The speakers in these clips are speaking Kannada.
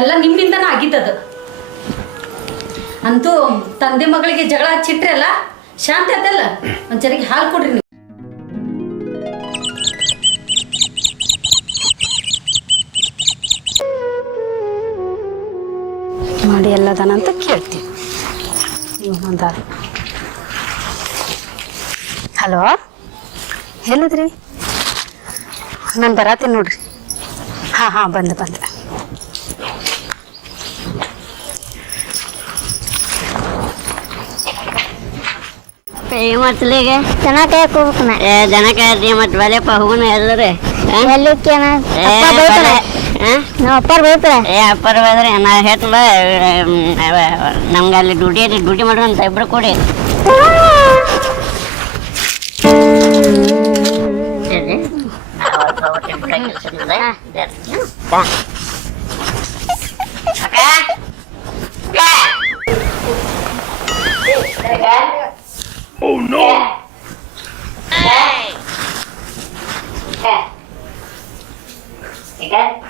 ಎಲ್ಲ ನಿಮ್ಮಿಂದನ ಆಗಿದ್ದದು. ಅಂತೂ ತಂದೆ ಮಗಳಿಗೆ ಜಗಳ ಹಚ್ಚಿಟ್ರಲ್ಲ, ಶಾಂತಿ ಒಂದ್ ಜರಿಗೆ ಹಾಲು ಕೊಡ್ರಿ ನೀವು. ಮಾಡಿ ಎಲ್ಲದನಂತ ಕೇಳ್ತೀವಿ ನೀವು ಒಂದ ಹಲೋ? ಹೇಳಿದ್ರಿ ನಾನು ಬರತ್ತೀನಿ ನೋಡ್ರಿ. ಹಾಂ ಹಾಂ, ಬಂದು, ಬಂದೆ. ಏನ್ ಮಾಡ್ತಿಲ್ಲ ದನ ಕಾಯಕ್ ಹೋಗ್ಬೇಕನ ಏ ದನ ಕಾಯ್ರಿ ಮತ್ ಬಲೆಪ್ಪ ಹೋಗುನ ಎಲ್ಲರೂ. ಎಲ್ಲಿಕ್ಕೆ ನಮ್ಮ ಅಪ್ಪಾರ ಬೈತಾರೆ ಏ ಅಪ್ಪಾರ ಬೈದ್ರೆ ನಾ ಹೇಳ್ತಲ್ಲ ನಮ್ಗೆ ಅಲ್ಲಿ ಡ್ಯೂಟಿ ಐತಿ ಡ್ಯೂಟಿ ಮಾಡೋಂತ ಇಬ್ರು ಕೊಡಿ. ಕೂಡಿ 그러니까.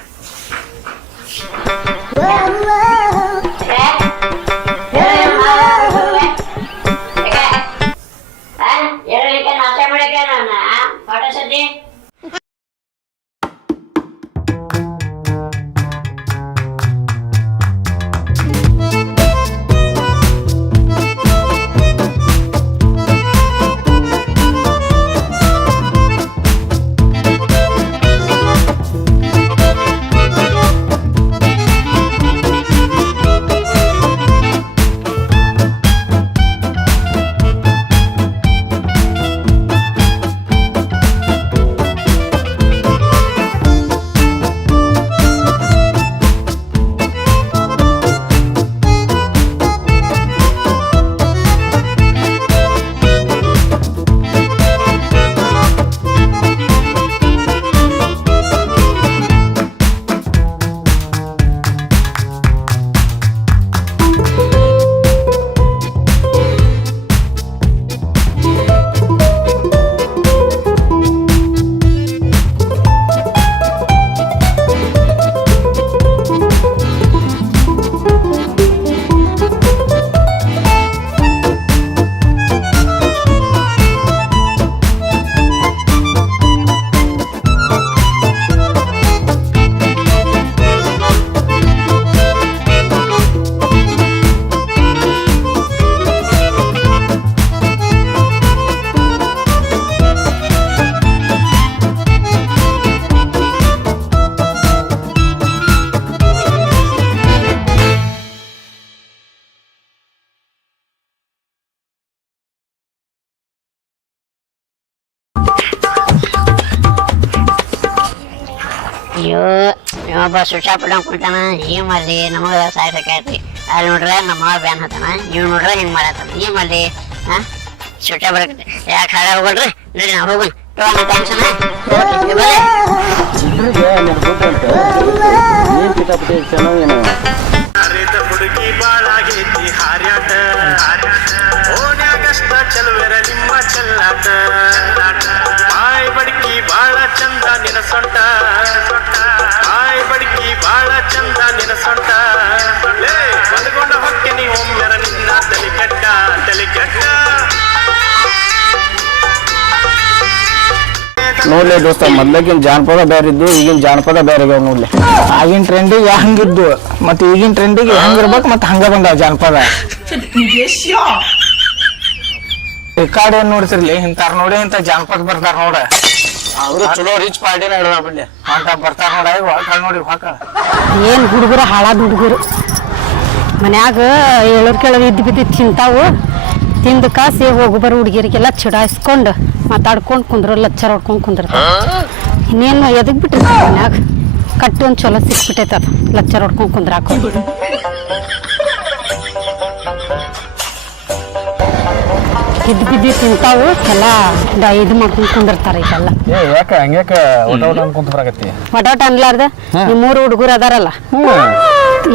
ಅಯ್ಯೋ ಒಬ್ಬ ಸುಷಾ ಪಡ್ಕೊಂಡ್ ಕುಂತಾನ ಏನ್ ನಮಗ ಸಾಯ್ಬೇಕಾಯ್ತಿ ಅಲ್ಲಿ ನೋಡ್ರೆ ನಮ್ಮ ಬ್ಯಾನ್ ಹತ್ತಾನ. ನೀವು ನೋಡ್ರೆ ಹಿಂಗ್ ಮಾಡತ್ತಾನ ಏನ್ ಮಾಡ್ಲಿ? ಹಾ ಸುಷಾ ಬರಕತ್ತೆ ಯಾಕೆ ಹಾಳ ಹೋಗಲ್ರಿ? ನೋಡಿ ನಾ ಹೋಗೋಣ ಹುಡುಗಿ ಬಾಳಾಗೈತಿ ಹಾರ್ಯಾಟ ಓನ್ಯಾಗಷ್ಟ ಚಲುವೆರ ನಿಮ್ಮ ಚೆಲ್ಲಾಟ ಬಾಯ್ ಬಡಕಿ ಬಾಳ ಚಂದ ನಿನ ಸೊಂಟ. ಬಾಯ್ ಬಡಕಿ ಬಾಳ ಚಂದ ನಿನ ಸೊಂಟ. ಬಂದ್ಕೊಂಡ ಹೊಕ್ಕೆ ನೀ ಒಮ್ಮೆರ ನಿನ್ನ ತಲೆ ಕೆಟ್ಟ ತಲೆ ಕೆಟ್ಟ. ನೋಡ್ಲಿ ದೋಸ್ತ ಮೊದ್ಲಗಿನ ಜಾನಪದ ಬೇರೆ ಇದ್ದು ಈಗಿನ ಜಾನಪದ ಬೇರೆ ಆಗ್ಯಾವ ನೋಡ್ಲಿ. ಆಗಿನ ಟ್ರೆಂಡಿಗೆ ಹಂಗಿದ್ದು ಮತ್ತೆ ಈಗಿನ ಟ್ರೆಂಡಿಗೆ ಹೆಂಗಿರ್ಬೇಕು ಮತ್ತೆ ಹಂಗ ಬಂದ ಜಾನಪದ. ಈ ಕಾಡ್ ಏನ್ ನೋಡ್ತಿರ್ಲಿ ಇಂತಾರ ನೋಡಿ ಇಂತ ಜಾನಪದ ಬರ್ತಾರ ನೋಡ. ಅವರು ಚಲೋ ರಿಚ್ ಪಾರ್ಟಿ ಬಿಡ್ಲಿ. ಅಂತ ಬರ್ತಾರ ನೋಡ. ಹೊಳ್ಕಾಳ್ ನೋಡಿ ಹಾಕ ಏನು ಹುಡುಗರು ಹಾಳಾದ ಹುಡುಗರು. ಮನ್ಯಾಗ ಹೇಳೋರ್ ಕೇಳೋರು ಇದ್ದು ಬಿದ್ದು ತಿಂತಾವು. ತಿಂದು ಕಾಸಿ ಹೋಗು ಬರೋ ಹುಡುಗಿರಿಗೆಲ್ಲ ಚಿಡಾಯಿಸ್ಕೊಂಡು ಮಾತಾಡ್ಕೊಂಡು ಕುಂದ್ರು ಲಚ್ಚರ್ ಹೊಡ್ಕೊಂಡು ಕುಂದ್ರ ಇನ್ನೇನು ಎದಕ್ ಬಿಟ್ಟಿರ್ತಾರೆ ಮನ್ಯಾಗ? ಕಟ್ಟು ಒಂದು ಚಲೋ ಸಿಕ್ಬಿಟ್ಟೈತೆ ಅದು ಲಚ್ಚರ್ ಹೊಡ್ಕೊಂಡು ಕುಂದ್ರಾಕ ಇದ್ದು ಬಿದ್ದು ತಿಂತಾವು ಎಲ್ಲ ಇದು ಮಾಡ್ಕೊಂಡು ಕುಂದಿರ್ತಾರೆ ಈಗೆಲ್ಲ. ಏ ಯಾಕ ಹಂಗ್ಯಾಕ ಒಟ ಊಟ ಅನ್ಕೊಂತ ಬರಾಕತ್ತಿ ಒಟಾಟ ಅನ್ಲಾರ್ದ ಈ ಮೂರು ಹುಡುಗರು ಅದಾರಲ್ಲ.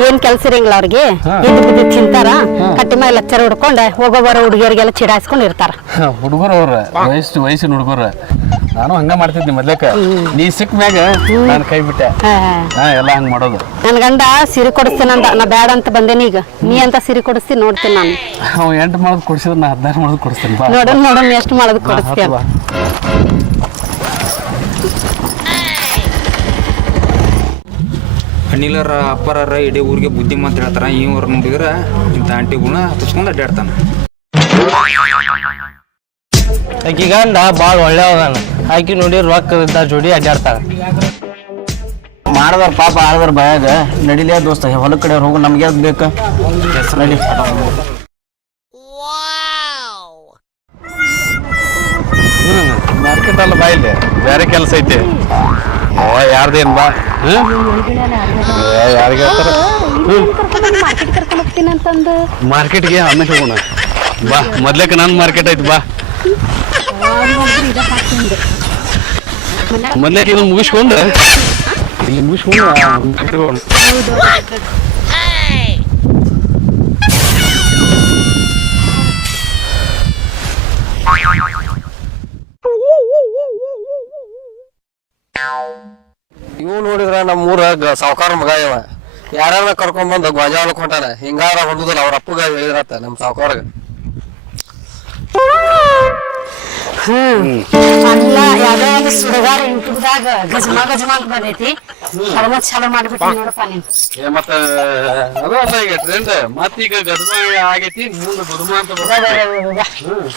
ಏನ್ ಕೆಲ್ಸ ಇರಂಗಿಲ್ಲ ಅವ್ರಿಗೆ? ಇದ್ದು ಬಿದ್ದು ತಿಂತಾರ ಕಟ್ಟಿ ಮೇಲೆ ಲಚ್ಚರ ಹೊಡ್ಕೊಂಡ ಹೋಗೋ ಬರೋ ಹುಡುಗಿಯರಿಗೆಲ್ಲ ಚಿಡಾಯಿಸ್ಕೊಂಡ್ ಇರ್ತಾರ. ಹುಡುಗರು ಅವ್ರ ವಯಸ್ಸು ವಯಸ್ಸಿನ ಹುಡುಗರು. ನಾನು ಹಂಗ ಮಾಡ್ತಿದ್ನಿ ಮೊದ್ಲೇಕ ನೀ ಸಿಕ್ಕ ಮ್ಯಾಗ ನಾನು ಕೈ ಬಿಟ್ಟೆ. ಹಾ ಎಲ್ಲ ಹಂಗ ಮಾಡೋದು. ನನ್ ಗಂಡ ಸೀರೆ ಕೊಡಿಸ್ತೀನಂದ ನಾ ಬ್ಯಾಡ ಅಂತ ಬಂದೇನಿ ಈಗ. ನೀ ಅಂತ ಸೀರೆ ಕೊಡಿಸ್ತೀನಿ ನೋಡ್ತೀನಿ ನಾನು. ಅವ್ ಎಂಟು ಮಾಡೋದು ಕೊಡ್ಸಿದ್ರೆ ನಾ ಹದಿನಾರು ಮಾಡೋದು ಕೊಡಿಸ್ತೀನಿ. ಬಾ. ನೋಡೋಣ ನೋಡೋಣ ಎಷ್ಟು ಮಾಡೋದು ಕೊಡಿಸ್ತೀಯ ಅನಿಲರ ಅಪ್ಪರರ ಇಡೀ ಊರಿಗೆ ಬುದ್ಧಿ ಮಾತು ಹೇಳ್ತಾರ. ಇವ್ರ ನೋಡಿದ್ರ ಇಂಥ ಆಂಟಿ ಗುಣ ಹತ್ತಿಸ್ಕೊಂಡು ಅಡ್ಡಾಡ್ತಾನ ಆಕಿ ಗಂಡ ಭಾಳ ಒಳ್ಳೆಯವದಾನ ಆಕಿ ನೋಡಿ ರೊಕ್ಕ ಇದ್ದ ಜೋಡಿ ಅಡ್ಡಾಡ್ತಾಳ ಮಾಡಿದಾರ ಪಾಪ ಆಡದಾರ ಬಾಯಾಗ ನಡಿಲೇ ದೋಸ್ತ ಹೊಲ ಕಡೆ ಹೋಗು ನಮ್ಗೆ ಯಾವ್ದು ಬೇಕು? ನಡಿ. ಅಲ್ಲ ಬಾ ಇಲ್ಲಿ. ಬೇರೆ ಕೆಲಸ ಐತಿ. ಓ ಯಾರ್ದೇನ್ ಬಾ? ಯಾರಿಗೆ ಅಂತಂದು ಮಾರ್ಕೆಟ್ಗೆ ಆಮೇಲೆ ಹೋಗೋಣ. ಬಾ, ಮೊದ್ಲೇಕ ನಾನು ಮಾರ್ಕೆಟ್ ಐತೆ ಬಾ. ಮೊದ್ಲೇಕ ಇದನ್ನ ಮುಗಿಸ್ಕೊಂಡು ಇಲ್ಲಿ ಮುಗಿಸ್ಕೊಂಡು market ಗೆ ಹೋಗೋಣ. ಇವ್ ನೋಡಿದ್ರ ಊರ ಸಾವುಕಾರ ಮಗ ಇವ. ಯಾರನ್ನ ಕರ್ಕೊಂಡ್ ಬಂದು ಗೊಂಜಾಳ ಕೊಟ್ಟಾನ ಹಿಂಗಾರ ಹೊಡುದಿಲ್ಲ ಅವ್ರ ಅಪ್ಪಗ ಹೇಳಿದ್ರತ್ತ ನಮ್ಮ ಸಾವುಕಾರಗ. ಅಲ್ಲ ಯಾವ್ದೋ ಒಂದು ಸುಡಗಾರ ಯೂಟ್ಯೂಬ್ದಾಗ ಗಜಮಾ ಗಜಮಾ ಅಂತ ಬಂದೈತಿ ಅದನ್ನ ಚಾಲೂ ಮಾಡ್ಬಿಟ್ಟು ನೋಡಪ್ಪ ನೀನ್. ಏ ಮತ್ತ ಅದು ಅಲ್ಲ ಈಗ ಟ್ರೆಂಡ್ ಮತ್ತೀಗ ಗದಮ ಆಗೈತಿ ಮುಂದೆ ಗುದುಮ ಅಂತ ಬರ್ತೈತಿ.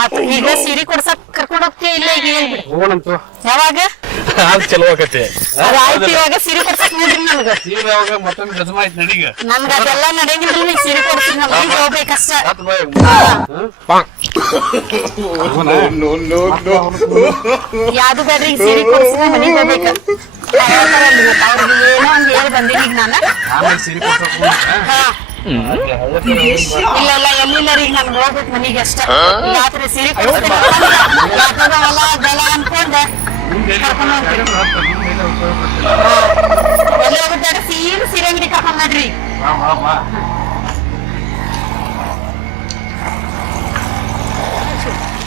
ಆತು ಈಗ ಸೀರೆ ಕೊಡ್ಸಕ್ ಕರ್ಕೊಂಡು ಹೋಗ್ತೀಯ ಇಲ್ಲ ಈಗ ಹೋಗೋಣಂತು. ಯಾವಾಗ? ಅದು ಚಲೋ ಆಗತ್ತೆ. ಅದ್ ಆಯ್ತು ಇವಾಗ ಸೀರೆ ಕೊಡ್ಸಕ್ ನೋಡ್ರಿ ನನ್ಗ. ಸೀರೆ ಅವಾಗ ಮತ್ತೊಂದು ಗದಮ ಐತಿ ನಡೀಗ? ನನ್ಗ ಅದೆಲ್ಲ ನಡೆಯಂಗಿಲ್ಲ ನೀವ್ ಸೀರೆ ಕೊಡ್ತೀನಿ ನಮ್ಮ ಮನೆಗೆ ಹೋಗ್ಬೇಕಷ್ಟ. ಹತ್ತು ಬಾಯ್ ಯಾವ್ದು ಬೇಡ್ರಿ ಸಿರಿ ಮನೆಗೆ ಹೋಗ್ಬೇಕ. ಅವ್ರಿಗೆ ಏನೋ ಒಂದ್ ಹೇಳಿ ಬಂದೀನಿ ಈಗ ನಾನು. ಆಮೇಲೆ ಸಿರಿ. ಹಾ. ಇಲ್ಲ ಇಲ್ಲ ಎಲ್ಲಿಲ್ಲ ರೀ ನನ್ಗೆ ಹೋಗ್ಬೇಕು ಮನೆಗೆ ಅಷ್ಟೇ. ರಾತ್ರಿ ಸೀರೆ ಕೊಡ್ತೀನಿ ಯಾಕಂದ್ರೆ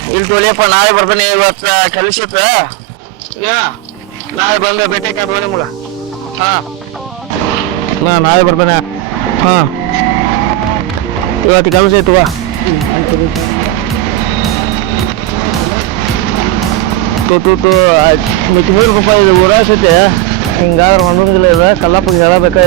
ಇಲ್ಲಿ ತೊಳಿಯಪ್ಪ ನಾಳೆ ಬರ್ತಾನೆ ಇವತ್ತ ಕೆಲಸ ಇತ್ತ. ಯಾ, ನಾಳೆ ಬಂದ ಭೇಟಿ ಆಗಿ ನಿಮ್ಗ ಹಾ. ನಾ ನಾಳೆ ಬರ್ತಾನೆ. ಹಾ. ಇವತ್ತು ಕೆಲಸ ಐತವ ತು ತು ಮಿತಿ ಮೂರು ರೂಪಾಯಿ ಇದು ಊರಾಸೈತೆ ಹಿಂಗಾದ್ರೆ ಹೊಂದಂಗಿಲ್ಲ ಇದೆ ಕಲ್ಲಪ್ಪಗೆ ಹೇಳಬೇಕ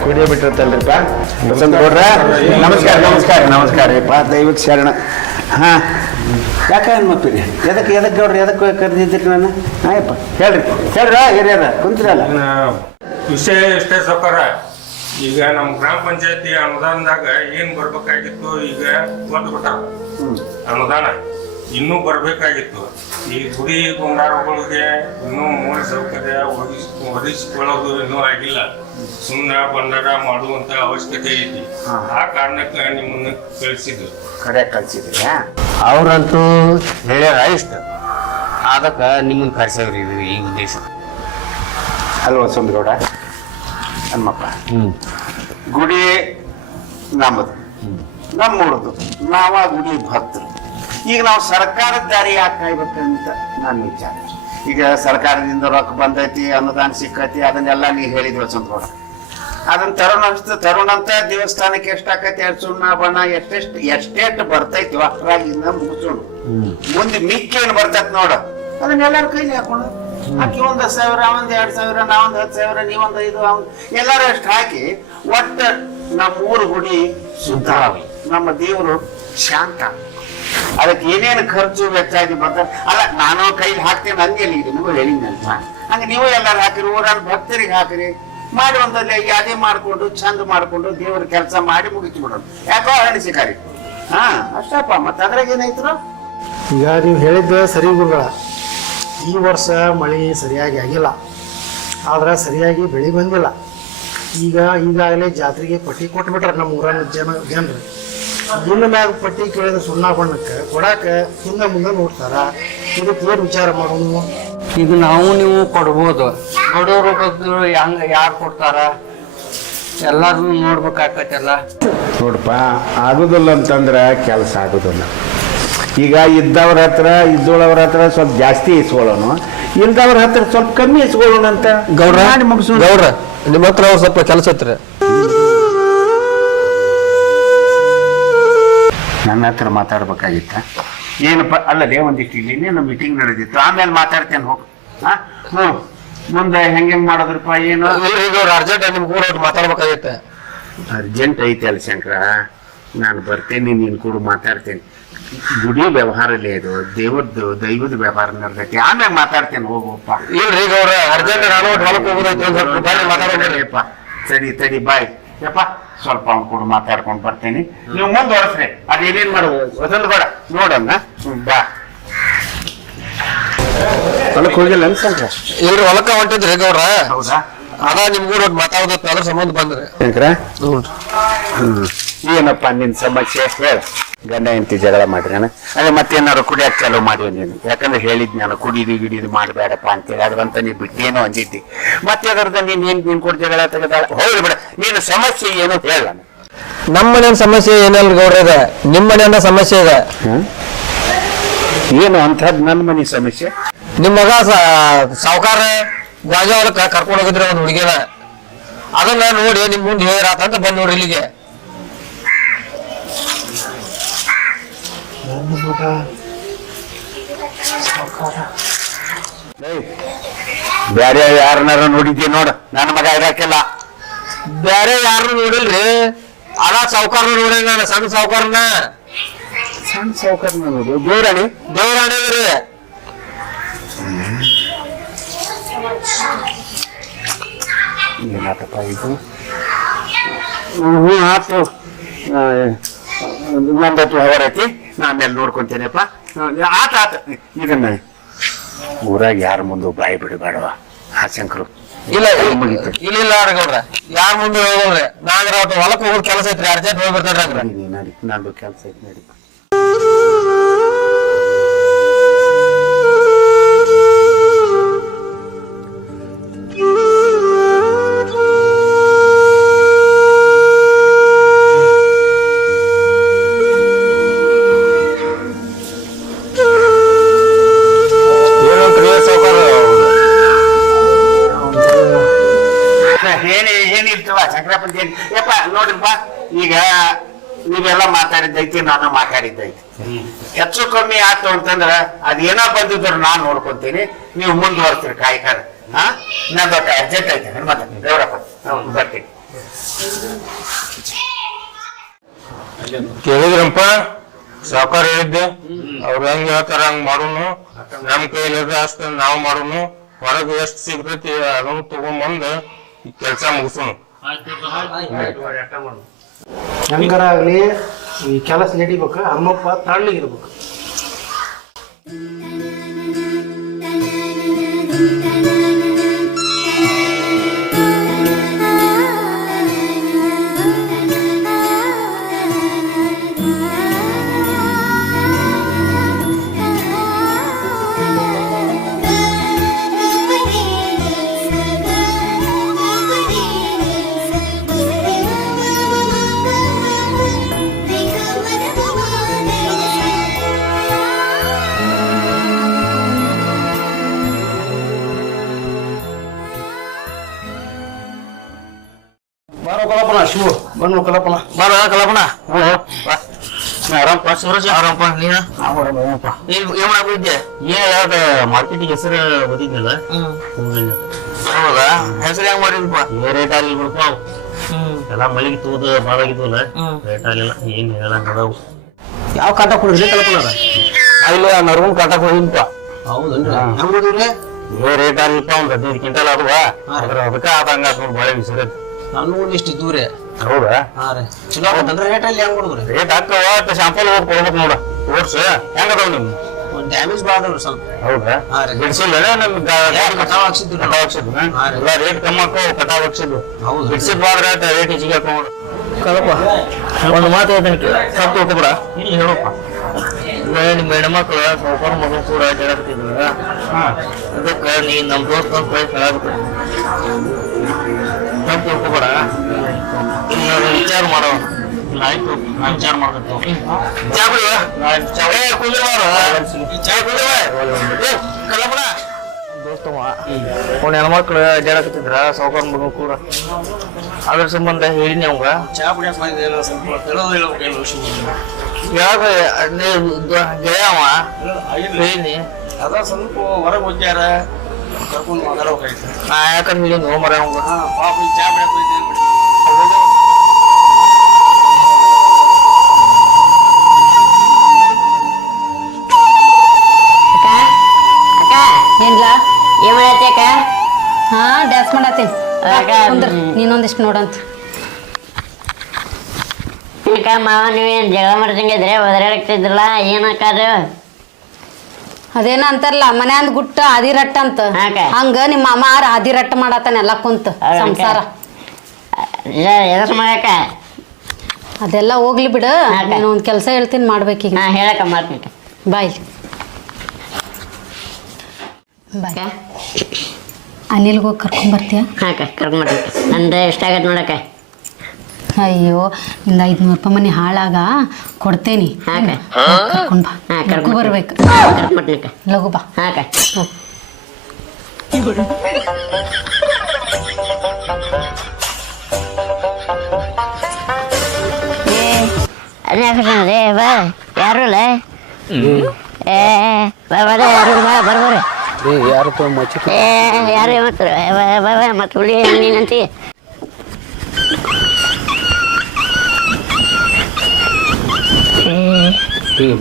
ಕುಡಿಯ ಬಿಟ್ಟಿರ್ತಲ್ರಿಪ್ಪ ವಸಂತ ಗೌಡ್ರ ನಮಸ್ಕಾರ ನಮಸ್ಕಾರ ನಮಸ್ಕಾರ ಯಪ್ಪ ದೈವಕ್ಕೆ ಶರಣ. ಹಾ. ಯಾಕ ಮಪ್ಪಿರಿ ಎದಕ್ಕೆ ಎದಕ್ಕೆ ಗೌಡ್ರಿ ಎದಕ್ಕೆ ಕರೆದಿದ್ದೀರಿ ನಾನು ಆಯಪ್ಪ ಹೇಳ್ರಿ. ಹೇಳ್ರ ಹಿರಿಯರ. ಕುಂತಿರಲ್ಲ? ವಿಷಯ ಎಷ್ಟೇ ಸೌಕರ ಈಗ ನಮ್ಮ ಗ್ರಾಮ ಪಂಚಾಯತಿ ಅನುದಾನದಾಗ ಏನ್ ಬರ್ಬೇಕಾಗಿತ್ತು ಈಗ ಒಂದು ಬಿಟ್ಟಾರ ಅನುದಾನ. ಇನ್ನೂ ಬರಬೇಕಾಗಿತ್ತು. ಈ ಗುಡಿ ಗುಂಡಾರಗಳಿಗೆ ಇನ್ನೂ ಮೂಲ ಸೌಕರ್ಯ ಒದಗಿಸ್ ಒದಗಿಸಿಕೊಳ್ಳೋದು ಇನ್ನೂ ಆಗಿಲ್ಲ. ಸುಮ್ಮನೆ ಬಂಡಾರ ಮಾಡುವಂತ ಅವಶ್ಯಕತೆ ಐತಿ. ಆ ಕಾರಣಕ್ಕೆ ನಿಮ್ಮನ್ನ ಕಳಿಸಿದ್ರು ಕಡೆ ಕಳಿಸಿದ್ರಿ ಅವ್ರಂತೂ ಹೇಳ್ಯಾರ ಇಷ್ಟ. ಅದಕ್ಕೆ ನಿಮ್ಮನ್ನ ಕರೆಸವ್ರಿ ಇದು ಈ ಉದ್ದೇಶ. ಹಲೋ ನಮ್ಮಪ್ಪ ಹನುಮಪ್ಪ ಗುಡಿ ನಮ್ಮದು. ನಮ್ಮೂರದು. ನಾವ ಗುಡಿ ಭಕ್ತರು. ಈಗ ನಾವು ಸರ್ಕಾರದ ದಾರಿ ಯಾಕೆ ಕಾಯ್ಬೇಕಂತ ನನ್ನ ವಿಚಾರ. ಈಗ ಸರ್ಕಾರದಿಂದ ರೊಕ್ಕ ಬಂದೈತಿ, ಅನುದಾನ ಸಿಕ್ಕೈತಿ, ಅದನ್ನೆಲ್ಲ ನೀ ಹೇಳಿದ್ವಿ ಚಂದ್ರೋಡ ಅದನ್ನ ತರುಣ ಅನ್ಸ್ತು ತರುಣ ಅಂತ ದೇವಸ್ಥಾನಕ್ಕೆ ಎಷ್ಟಾಕೈತಿ? ಎರಡು ಸುಣ್ಣ ಬಣ್ಣ, ಎಷ್ಟೆಷ್ಟು ಎಷ್ಟೆಷ್ಟು ಬರ್ತೈತಿ ಅಷ್ಟ್ರಾಗಿಂದ ಮುಗಿಸೋಣ. ಮುಂದೆ ಮಿಕ್ಕೇನು ಬರ್ತೈತಿ ನೋಡ. ಅದನ್ನೆಲ್ಲರ ಕೈಲಿ ಹಾಕೊಂಡು ಆಕಿ ಒಂದ್ ಸಾವಿರ, ಒಂದ್ ಎರಡ್ ಸಾವಿರ ನಾವೊಂದ್ ಹತ್ತು ಸಾವಿರ ನೀವೊಂದ್ ಐದು ಎಲ್ಲಾರು ಅಷ್ಟು ಹಾಕಿ ಒಟ್ಟ ನಮ್ಮ ಊರು ಗುಡಿ ಶುದ್ಧ. ನಮ್ಮ ದೇವರು ಶಾಂತ. ಅದಕ್ಕೆ ಏನೇನು ಖರ್ಚು ವೆಚ್ಚ ಆಗಿ ಬರ್ತಾರೆ ಅಲ್ಲ, ನಾನು ಕೈಲಿ ಹಾಕ್ತೇನೆ ಅಂದಿಲ್ಲ ಇದು ನಿಮಗೂ ಹೇಳಿದ್ನಲ್ಲ ಹಂಗೆ ನೀವು ಎಲ್ಲರೂ ಹಾಕಿರಿ, ಊರಲ್ಲಿ ಭಕ್ತರಿಗೆ ಹಾಕಿರಿ. ಮಾಡಿ ಒಂದಲ್ಲಿ ಯಾದೇ ಮಾಡ್ಕೊಂಡು, ಚಂದ ಮಾಡ್ಕೊಂಡು, ದೇವ್ರ ಕೆಲಸ ಮಾಡಿ ಮುಗಿತು ಬಿಡೋದು. ಯಾಕೋ ಹಣ್ಣು ಶಿಕಾರಿ? ಹಾ ಅಷ್ಟಪ್ಪ ಮತ್ತೆ ಅದ್ರಾಗ ಏನಾಯ್ತು ಈಗ ನೀವು ಹೇಳಿದ್ದ ಸರಿ ಗುರುಗಳ. ಈ ವರ್ಷ ಮಳೆ ಸರಿಯಾಗಿ ಆಗಿಲ್ಲ. ಆದ್ರೆ ಸರಿಯಾಗಿ ಬೆಳೆ ಬಂದಿಲ್ಲ. ಈಗ ಈಗಾಗಲೇ ಜಾತ್ರೆಗೆ ಪಟ್ಟಿ ಕೊಟ್ಬಿಟ್ರೆ ನಮ್ಮ ಊರನ್ನ ಜನ ಜನರು ಇನ್ನು ಮ್ಯಾಗ ಪಟ್ಟಿ ಕೇಳಿದ ಸುಣ್ಣ ಬಣ್ಣಕ್ಕೆ ಕೊಡಾಕ ಹಿಂದೆ ಮುಂದೆ ನೋಡ್ತಾರ. ಇದಕ್ಕೆ ಏನು ವಿಚಾರ ಮಾಡೋನು ಈಗ ನಾವು ನೀವು ಕೊಡ್ಬೋದು. ಕೊಡೋರು ಬದಲು ಹೆಂಗ ಯಾರು ಕೊಡ್ತಾರ? ಎಲ್ಲಾರು ನೋಡ್ಬೇಕಾಕತ್ತಲ್ಲ ನೋಡಪ್ಪ ಆಗುದಿಲ್ಲ ಅಂತಂದ್ರೆ ಕೆಲಸ ಆಗುದಿಲ್ಲ. ಈಗ ಇದ್ದವ್ರ ಹತ್ರ ಇದ್ದೋಳವ್ರ ಹತ್ರ ಸ್ವಲ್ಪ ಜಾಸ್ತಿ ಇಸ್ಕೊಳ್ಳೋಣ ಇಲ್ದವ್ರ ಹತ್ರ ಸ್ವಲ್ಪ ಕಮ್ಮಿ ಇಸ್ಕೊಳ್ಳೋಣ ಅಂತ ಗೌಡ್ರ. ಗೌಡ್ರ ನಿಮ್ಮ ಹತ್ರ ಸ್ವಲ್ಪ ಕೆಲಸ ಐತ್ರಿ. ನನ್ನ ಹತ್ರ ಮಾತಾಡ್ಬೇಕಾಗಿತ್ತ ಏನಪ್ಪ ಅಲ್ಲದೆ ಒಂದಿಷ್ಟು ಇಲ್ಲಿ ಇನ್ನೇನು ಮೀಟಿಂಗ್ ನಡೆದಿತ್ತು ಆಮೇಲೆ ಮಾತಾಡ್ತೇನೆ ಹೋಗು ಹಾ ಮುಂದೆ ಹೆಂಗೆ ಮಾಡೋದ್ರಪ್ಪ ಏನು ಅರ್ಜೆಂಟ್ ನಿಮ್ ಕೂಡ ಮಾತಾಡ್ಬೇಕಾಗೈತೆ ಅರ್ಜೆಂಟ್ ಐತೆ ಅಲ್ಲ ಶಂಕರ ನಾನು ಬರ್ತೇನೆ ನೀನು ಕೂಡ ಮಾತಾಡ್ತೇನೆ ಗುಡಿ ವ್ಯವಹಾರಲ್ಲೇ ಇದು ದೇವರದ್ದು ದೈವದ ವ್ಯವಹಾರ ನಡೆದೈತಿ ಆಮೇಲೆ ಮಾತಾಡ್ತೇನೆ ಹೋಗುವಪ್ಪ ಇಲ್ರಿ ಈಗ ಅರ್ಜೆಂಟ್ ನಾನು ಹೋಗೋದೈತಿ ತಡಿ ತಡಿ ಬಾಯ್ ಯಪ್ಪ ಸ್ವಲ್ಪ ಅವ್ನು ಕೂಡ ಮಾತಾಡ್ಕೊಂಡು ಬರ್ತೇನೆ. ನೀವು ಮುಂದುವರೆಸ್ರಿ ಏನೇನ್ ಮಾಡೋದು ಅದೊಂದು ಬೇಡ. ನೋಡೋಣ. ಹ್ಮ್, ಬಾ. ಹೊಲಕ್ಕೆ ಹೋಗಿಲ್ಲ ಅನ್ಸಂಕ್ರ ಇಲ್ರಿ ಹೊಲಕ್ಕ ಹೊಂಟಿದ್ರಿ ಗೌಡ್ರ. ಹೌದಾ? ಅದ ನಿಮ್ಗೂ ಒಂದು ಮಾತಾಡ್ದತ್ತ ಅದ್ರ ಸಂಬಂಧ ಬಂದ್ರಿ. ಶಂಕರ ಹ್ಮ್. ಏನಪ್ಪ ನಿನ್ ಸಮಸ್ಯೆ? ಹೇಳ. ಗಂಡ ಹೆಂಡತಿ ಜಗಳ ಮಾಡಿದಾನ ಅದೇ ಮತ್ತೇನಾದ್ರು ಕುಡಿಯಕ್ಕೆ ಚಾಲೂ ಮಾಡಿ ನೀನು. ಯಾಕಂದ್ರೆ ಹೇಳಿದ್ ನಾನು ಕುಡಿದು ಗಿಡಿದು ಮಾಡಬೇಡಪ್ಪ ಅಂತೇಳಿ. ಅದ್ರಂತ ನೀ ಬಿಟ್ಟೇನೋ ಅಂದಿದ್ದಿ. ಮತ್ತೆ ಅದರದ ನೀನ್ ಏನ್ ನೀನ್ ಕೊಡ್ ಜಗಳ ತೆಗೆದಾಳ. ಹೋಗ್ಲಿ ಬಿಡ. ನೀನು ಸಮಸ್ಯೆ ಏನು ಹೇಳ. ನಮ್ಮ ಮನೆಯ ಸಮಸ್ಯೆ ಏನಲ್ಲ ಗೌಡ್ರ ಇದೆ. ನಿಮ್ ಮನೆಯನ್ನ ಸಮಸ್ಯೆ ಇದೆ. ಏನು ಅಂಥದ್ದು ನನ್ನ ಮನೆ ಸಮಸ್ಯೆ? ನಿಮ್ ಮಗ ಸಾವುಕಾರ ಗಾಜಾ ಅವ್ರ ಕರ್ಕೊಂಡು ಹೋಗಿದ್ರೆ ಒಂದ್ ಹುಡುಗಿನ. ಅದನ್ನ ನೋಡಿ ನಿಮ್ ಮುಂದೆ ಹೇಳಿರಾತ ಅಂತ ಬಂದ್ ನೋಡ್ರಿ ಇಲ್ಲಿಗೆ. ಬೇರೆ ಯಾರನ್ನಾರ ನೋಡಿದ್ದೀನಿ ನೋಡ ನನ್ನ ಮಗ ಇರಕ್ಕಿಲ್ಲ ಬೇರೆ ಯಾರು ನೋಡಿಲ್ರಿ? ಅದ ಸಾವುಕಾರ ನೋಡಿ ನಾನು ಸಣ್ಣ ಸಾವುಕಾರನ. ಸಣ್ಣ ಸಾವುಕಾರ ನೋಡು. ದೇವರಾಣಿ ರೀ ಏನಾತಪ್ಪ ಇದು? ಹ್ಞೂ ಆತು. ವ್ಯವಹಾರ ಐತಿ. ನಾ ಆಮೇಲೆ ನೋಡ್ಕೊಂತೇನೆಪ್ಪ? ಆತ ಆತ. ಇದನ್ನ. ಊರಾಗ ಯಾರ ಮುಂದೆ ಬಾಯಿ ಬಿಡಬೇಡವ ಆ ಶಂಕರು. ಇಲ್ಲ. ಇಲ್ಲ. ಇಲ್ಲ ಗೌಡ್ರ. ಯಾರ ಮುಂದೆ ಹೋಗೋರ್ರೆ ನಾಗರ ಹೊಲಕ್ಕೆ ಹೋಗೋದು ಕೆಲಸ ಐತ್ರಿ ಅರ್ಜೆಂಟ್ ಹೋಗ್ಬಿಡ್ತಾರೆ ನಂದು ಕೆಲಸ ಐತಿ ನಡಿ ನೀವೆಲ್ಲ ಮಾತಾಡಿದ್ದೈತಿ ನಾನು ಮಾತಾಡಿದ್ದೈತಿ. ಹೆಚ್ಚು ಕಮ್ಮಿ ಆಯ್ತು ಅಂತಂದ್ರ ಅದೇನೋ ಬಂದಿದ್ರು ನಾನ್ ನೋಡ್ಕೊಂತೀನಿ ನೀವು ಮುಂದುವರ್ತೀರಿ ಕಾಯ್ಕಾರ. ಹಾ? ನಂದು ಅರ್ಜೆಂಟ್ ಐತೆ ದೇವರಪ್ಪ ಬರ್ತೀನಿ ಕೇಳಿದ್ರಪ್ಪ? ಸಾವುಕಾರ ಹೇಳಿದ್ದೆ. ಅವ್ರ ಹೆಂಗ್ ಹೇಳ್ತಾರ ಹಂಗ್ ಮಾಡೋನು. ನಮ್ ಕೈಲಿದ್ರೆ ಅಷ್ಟ ನಾವ್ ಮಾಡೋನು. ಹೊರಗೆ ಎಷ್ಟ್ ಸಿಗ್ತೈತಿ ಅದನ್ನು ತಗೊಂಬಂದ್ ಕೆಲ್ಸ ಮುಗಿಸೋನು. ಹೆಂಗಾರ ಆಗಲಿ ಈ ಕೆಲಸ ನಡಿಬೇಕು ಹಮ್ಮಪ್ಪ ತಣ್ಣಗಿರ್ಬೇಕು ಏನ್ ಮಾರ್ಕೆಟಿಗೆ ಹೆಸರು ಓದಿದ್ನಲ್ಲ? ಹೌದಾ? ಹೆಸರು ಹೆಂಗ್ ಮಾಡಿದ್ಪ ಏ ರೇಟ್ ಆಗ್ಲಿ ಬಿಡಪ್ಪ ಎಲ್ಲ ಮಳಿಗೆ ತೂದ ಬಾದಾಗಿದ್ವಲ್ಲ ರೇಟ್ ಆಗ್ಲಿಲ್ಲ ಏನ್ ಹೇಳಂಗ ಅದಾವು. ಯಾವ ಕಾಟ ಕೊಡಿದ್ರಿ ಕಲ್ಪನ ಅಲ್ಲಿ ನರ್ಗನ್ ಕಾಟಕ್ ಹೋಗಿನ್ಪ ಹೌದನ್ರಿ? ಹೆಂಗ್ ಏ ರೇಟ್ ಆಗ್ಲಿಪ್ಪ ಒಂದ್ ಹದಿನೈದು ಕ್ವಿಂಟಲ್ ಅದುವಾ ಅದ್ರ ಅದಕ್ಕೆ ಆದಂಗ ಬಾಳೆ ಬಿಸಿರದ್ ನಾನು ಒಂದಿಷ್ಟು ದೂರ? ಹೌದಾ? ಹಾಂ ರೀ. ಚಲೋ ಆಗತ್ತಂದ್ರೆ ರೇಟ್ ಅಲ್ಲಿ ಹೆಂಗ್ ಕೊಡುದ್ರಿ? ರೇಟ್ ಹಾಕವ ಶಾಂಪಲ್ ಹೋಗಿ ಕೊಡ್ಬೇಕು ನೋಡ. ಓಟ್ಸ್ ಹೆಂಗೆ ಅದಾವ ನಿಮ್ಮ ಒಂದು ಡ್ಯಾಮೇಜ್ ಭಾಳ ಅದಾವ್ರಿ ಸ್ವಲ್ಪ. ಹೌದಾ? ಹಾಂ ರೀ. ಬಿಡ್ಸಿಲ್ಲ ನಮ್ ಕಟಾವ್ ಹಾಕ್ಸಿದ್ವಿ ನಾವು. ಕಟಾವ್ ಹಾಕ್ಸಿದ್ವಿ ಹಾ ಎಲ್ಲ ರೇಟ್ ಕಮ್ಮಿ ಹಾಕೋ ಕಟಾವ್ ಹಾಕ್ಸಿದ್ವಿ ಹೌದು. ಬಿಡ್ಸಿದ್ ಬಾಳ ರೇಟ್ ರೇಟ್ ಹೆಚ್ಚಿಗೆ ಹಾಕೋ ನೋಡು. ಒಂದು ಮಾತು ಹೇಳ್ತೀನಿ ತಪ್ಪು ತಿಳ್ಕೊಬೇಡ ಇಲ್ಲಿ ಹೇಳಪ್ಪ. ನಿಮ್ಮ ಹೆಣ್ಮಕ್ಳು ಸಾವುಕಾರ ಮಗು ಕೂಡ ಜಗಾಡ್ತಿದ್ರ ಅದಕ್ಕೆ ನೀ ನಮ್ಮ ದೋಸ್ತ ಕೇಳಬೇಕು ಹೇಳಾಗುತ್ತೆ ತಪ್ಪು ತಿಳ್ಕೊಬೇಡ ವಿಚಾರ ಮಾಡೋ. ಆಯ್ತು ನಾ ವಿಚಾರ ಮಾಡ್ಬೇಕು. ಚಾ ಕುಡಿವ ಚಾ ಏ ಕುಡಿವಾರ ಚಾ ಕುಡಿವ ಏ ಕಲಬಡ ದೋಸ್ತವ ಅವ್ನ ಹೆಣ್ಮಕ್ಳು ಅಡ್ಡಾಡಕತ್ತಿದ್ರ ಸೌಕರ್ ಮಗು ಕೂಡ. ಅದ್ರ ಸಂಬಂಧ ಹೇಳಿನಿ ಅವಂಗ. ಚಾ ಕುಡಿಯಕ್ ಬಂದಿದ್ದೇನೆ ಸ್ವಲ್ಪ ತಿಳಿದು ಹೇಳ್ಬೇಕೇನು ವಿಷಯ ಯಾವಾಗ ಗೆಳೆಯವ ಹೇಳಿನಿ. ಅದ ಸ್ವಲ್ಪ ಹೊರಗೆ ಹೋಗ್ಯಾರ ಕರ್ಕೊಂಡು ಮಾತಾಡ್ಬೇಕಾಯ್ತು ನಾ ಯಾಕಂದ್ರೆ ಹೇಳಿನಿ ಹೋ ಮರ ಅವಂಗ. ಪಾಪ ಚಾ ಕುಡಿಯಕ್ ಬಂದಿದ್ದೇನೆ ಏನ್ಲ ಏನ್ ಮಾಡತ್ತೇಕ ಹಾ ಡ್ಯಾನ್ಸ್ ಮಾಡತ್ತೀನಿ ಕುಂದ್ರ. ನೀನೊಂದಿಷ್ಟು ನೋಡಂತ. ಅಕ್ಕ ಮಾವ ನೀವೇನ್ ಜಗಳ ಮಾಡ್ದಂಗಿದ್ರೆ ಒದರಾಡ್ತಿದ್ರಲ್ಲ ಏನಕ್ಕಾದ್ರೆ ಅದೇನ ಅಂತಾರಲ್ಲ ಮನ್ಯಾಂದ್ ಗುಟ್ಟ ಆದಿರಟ್ಟ ಅಂತ. ಹಾಕ. ಹಂಗ ನಿಮ್ಮ ಮಾಮ ಆರ ಆದಿರಟ್ಟ ಮಾಡತ್ತಾನ ಎಲ್ಲ ಕುಂತ? ಸಂಸಾರ. ಎದಸ್ ಮಾಡಕ್ಕ ಅದೆಲ್ಲ ಹೋಗ್ಲಿ ಬಿಡ. ಹಾಕ. ನೀನು ಒಂದ್ ಕೆಲಸ ಹೇಳ್ತೀನಿ ಮಾಡ್ಬೇಕೀಗ. ನಾ ಹೇಳಕ್ಕ ಮಾಡ್ತೀನಿ ಬಾಯ್. ಬಾಯ್. ಅಕ್ಕ ಅನಿಲ್ಗೆ ಹೋಗಿ ಕರ್ಕೊಂಡ್ ಬರ್ತೀಯ? ಹಾಕ ಕರ್ಕೊಂಡ್ಬರ್ಬೇಕು ನಂದು ಇಷ್ಟ ಆಗತ್ತೆ ನೋಡಕ್ಕ? ಅಯ್ಯೋ ಇಂದ ಐದ್ನೂರು ರೂಪಾಯಿ ಮನೆ ಹಾಳಾಗ ಕೊಡ್ತೇನಿ. ಹಾಕ ಕರ್ಕೊಂಡು ಬಾ. ಹಾಂ ಕರ್ಕೊಂಡ್ ಬರ್ಬೇಕು. ಕರ್ಕೊಂಡ್ಬರ್ತೀನಿ ಅಕ್ಕ ಲಘು ಬಾ. ಹಾಕ ಅದೇ ಹಾಕ್ರಿ ಬಾ. ಯಾರು ಇಲ್ಲ ಏ ಬಾ ಬರ ಯಾರು ಬಾ ಬರ್ಬರ್ರಿ ಯಾರು ಮಚ್ಚಿ ಏ ಯಾರು ಮತ್ತೆ ಹುಳಿ. ಹಂಗಂತಿ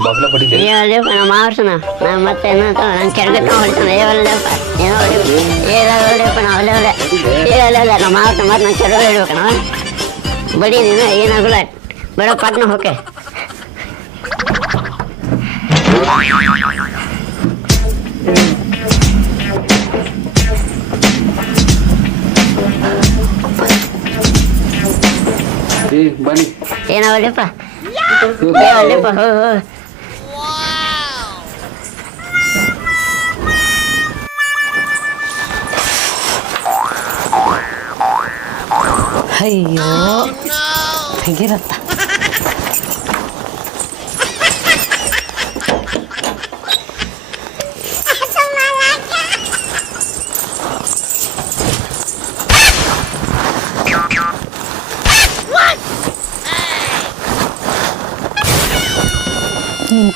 ಬಗ್ಲ ಬಡಿದೆ. ಏವಲ್ಲಪ್ಪ ನಮ್ಮ ಮಾವರ್ಸನ ನಾ ಮತ್ತೆ ಏನಂತ ನಾನು ಕೆಳಗಟ್ಟ ಹೊಡಿತಾನೆ ಏವಲ್ಲಪ್ಪ ಏನೋ ಹೊಡಿ ನಾ ನಮ್ಮ ಮತ್ತೆ ನಾನು ಕೆಳಗೆ ಬಡಿ ನೀನು ಏನಾಗಲ್ಲ ಬೇಡ ಪಟ್ನ ಹೋಕೆ ಏ ಬನ್ನಿ. ಏನೋ ಹೊಡಿಯಪ್ಪ ಏ ಹೊಡಿಯಪ್ಪ ಹೋ ಹೋ ಅಯ್ಯೋ ತೆಗಿರತ್ತ.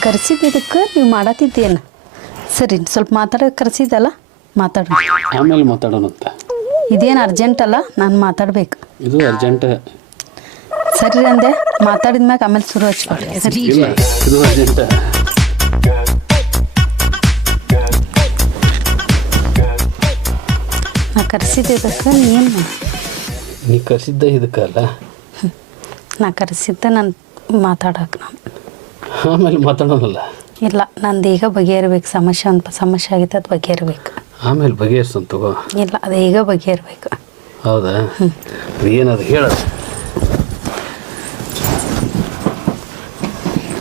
ಕರೆಸಿದ್ದಕ್ಕೆ ನೀವು ಮಾಡತ್ತಿದ್ದೇನು? ಸರಿ ಸ್ವಲ್ಪ ಮಾತಾಡ ಕರೆಸಿದ್ದಲ್ಲ? ಮಾತಾಡೋಣ ಆಮೇಲೆ ಮಾತಾಡೋಣಂತ ಇದೇನು ಅರ್ಜೆಂಟ್ ಅಲ್ಲ? ನಾನು ಮಾತಾಡ್ಬೇಕು. ಇದು ಅರ್ಜೆಂಟ್ ಸರಿ ಅಂದೆ ಮಾತಾಡಿದ ಮ್ಯಾಗ ಆಮೇಲೆ ಶುರು ಹಚ್ಕೊಡಿ ಸರಿ. ಇಲ್ಲ ಇದು ಅರ್ಜೆಂಟ್ ನಾ ಕರೆಸಿದ್ದಕ್ಕೆ ನೀನು ನೀ ಕರೆಸಿದ್ದ ಇದಕ್ಕಲ್ಲ ನಾ ಕರೆಸಿದ್ದೆ ನಾನು ಮಾತಾಡಕ್ಕೆ ನಾನು. ಆಮೇಲೆ ಮಾತಾಡೋಣಲ್ಲ? ಇಲ್ಲ ನಂದು ಈಗ ಬಗೆಹರಿಬೇಕು. ಸಮಸ್ಯೆ ಅಂತ ಸಮಸ್ಯೆ ಆಗಿತ್ತು ಅದು ಬಗೆಹರಿಬೇಕು. ಆಮೇಲೆ ಬಗೆಹರಿಸ್ತಂತ ತಗೋ. ಇಲ್ಲ ಅದು ಈಗ ಬಗೆಹರಿಬೇಕು. ಹೌದಾ? ಅದು ಏನದು ಹೇಳ.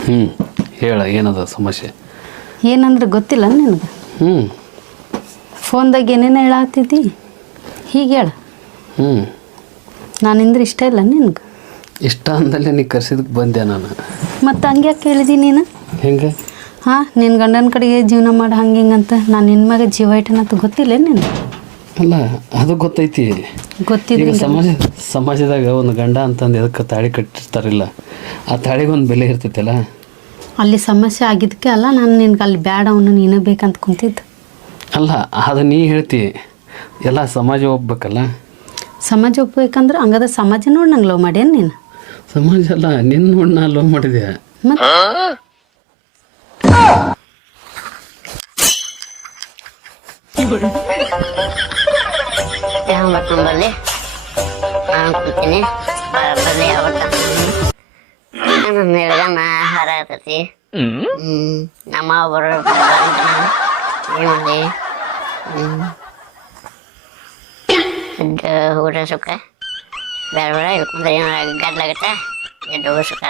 ಹ್ಞೂ ಹೇಳ ಏನದ ಸಮಸ್ಯೆ? ಏನಂದ್ರೆ ಗೊತ್ತಿಲ್ಲ ನಿನಗೆ? ಹ್ಞೂ ಫೋನ್ದಾಗ ಏನೇನು ಹೇಳತ್ತಿದ್ದಿ ಹೀಗೆ ಹೇಳ. ಹ್ಞೂ ನಾನಿಂದ್ರೆ ಇಷ್ಟ ಇಲ್ಲ ನಿನಗೆ? ಇಷ್ಟ ಅಂದಲ್ಲಿ ನೀ ಕರ್ಸಿದಕ್ಕೆ ಬಂದೆ ನಾನು. ಮತ್ತು ಹಂಗೆ ಕೇಳಿದಿ ನೀನು? ಹೆಂಗೆ? ಹಾಂ ನಿನ್ನ ಗಂಡನ ಕಡೆಗೆ ಜೀವನ ಮಾಡಿ ಹಂಗೆ ಅಂತ. ನಾನು ನಿನ್ನ ಮಗ ಜೀವ ಇಟ್ಟನಂತ ಗೊತ್ತಿಲ್ಲ ನೀನು? ಅಲ್ಲ ಅದು ಗೊತ್ತೈತಿ. ಈಗ ಗೊತ್ತಿದ್ದಂಗೆ ಸಮಾಜ ಸಮಾಜದಾಗ ಒಂದು ಗಂಡ ಅಂತಂದು ಎದಕ್ಕೆ ತಾಳಿ ಕಟ್ಟಿರ್ತಾರಿಲ್ಲ? ಆ ತಾಳಿಗೊಂದು ಬೆಲೆ ಇರ್ತೈತಲ್ಲ? ಅಲ್ಲಿ ಸಮಸ್ಯೆ ಆಗಿದ್ದಕ್ಕೆ ಅಲ್ಲ ನಾನು ನಿನ್ಗೆ ಅಲ್ಲಿ ಬ್ಯಾಡ ಅವನು ನೀನು ಬೇಕಂತ ಕುಂತಿದ್ದು. ಅಲ್ಲ ಅದು ನೀ ಹೇಳ್ತಿ. ಎಲ್ಲ ಸಮಾಜ ಒಪ್ಬೇಕಲ್ಲ? ಸಮಾಜ ಒಪ್ಪಬೇಕಂದ್ರೆ ಹಂಗದ ಸಮಾಜ ನೋಡಿ ನಂಗೆ ಲವ್ ಮಾಡ್ಯಾನ ನೀನು? ಸಮಾಜ ಅಲ್ಲ ನಿನ್ನ ಹುಣ್ಣ ಲವ್ ಮಾಡಿದೆ ಮತ್ತೆ ಯಾವ ಬರ್ಲಿ ನಾನು ಕೂತೀನಿ. ಬರ್ಲಿ ನನ್ನ ಆಗ್ತೈತಿ ನಮ್ಮ ಬರೋ ಏನಲ್ಲಿ ಹ್ಮ್. ಊಟ ಸುಖ ಬೇರೆ ಬೇರೆ ಇಳ್ಕೊಂಡ್ರೆ ಏನೋ ಗಡ್ಲಾಗತ್ತೆ ಎದ್ದು ಹೋಗೋ ಸುಖ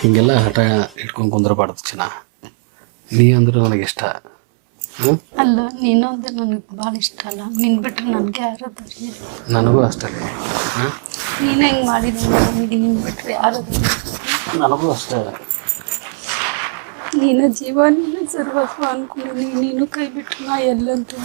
ಹಿಂಗೆಲ್ಲ ಹಠ ಇಟ್ಕೊಂಡು ಕುಂದ್ರಬಾರ್ದು ಚಿನ್ನ. ನೀ ಅಂದ್ರೆ ನನಗೆ ಇಷ್ಟ. ಅಲ್ಲ ನೀನು ಅಂದ್ರೆ ನನಗೆ ಭಾಳ ಇಷ್ಟ ಅಲ್ಲ. ನಿನ್ ಬಿಟ್ರೆ ನನಗೆ ಯಾರದಾರಿ ನನಗೂ ಅಷ್ಟೇ ನೀನು ಹೆಂಗೆ ಮಾಡಿದ್ರೆ ನನಗೆ ನಿನ್ ಬಿಟ್ರೆ ಯಾರದಾರಿ ನನಗೂ ಅಷ್ಟೇ ನೀನು ಜೀವನ ಸರ್ವಸ್ವ ಅನ್ಕೊಂಡು ನೀನು ಕೈ ಬಿಟ್ಟು ನಾ ಎಲ್ಲಂತೂ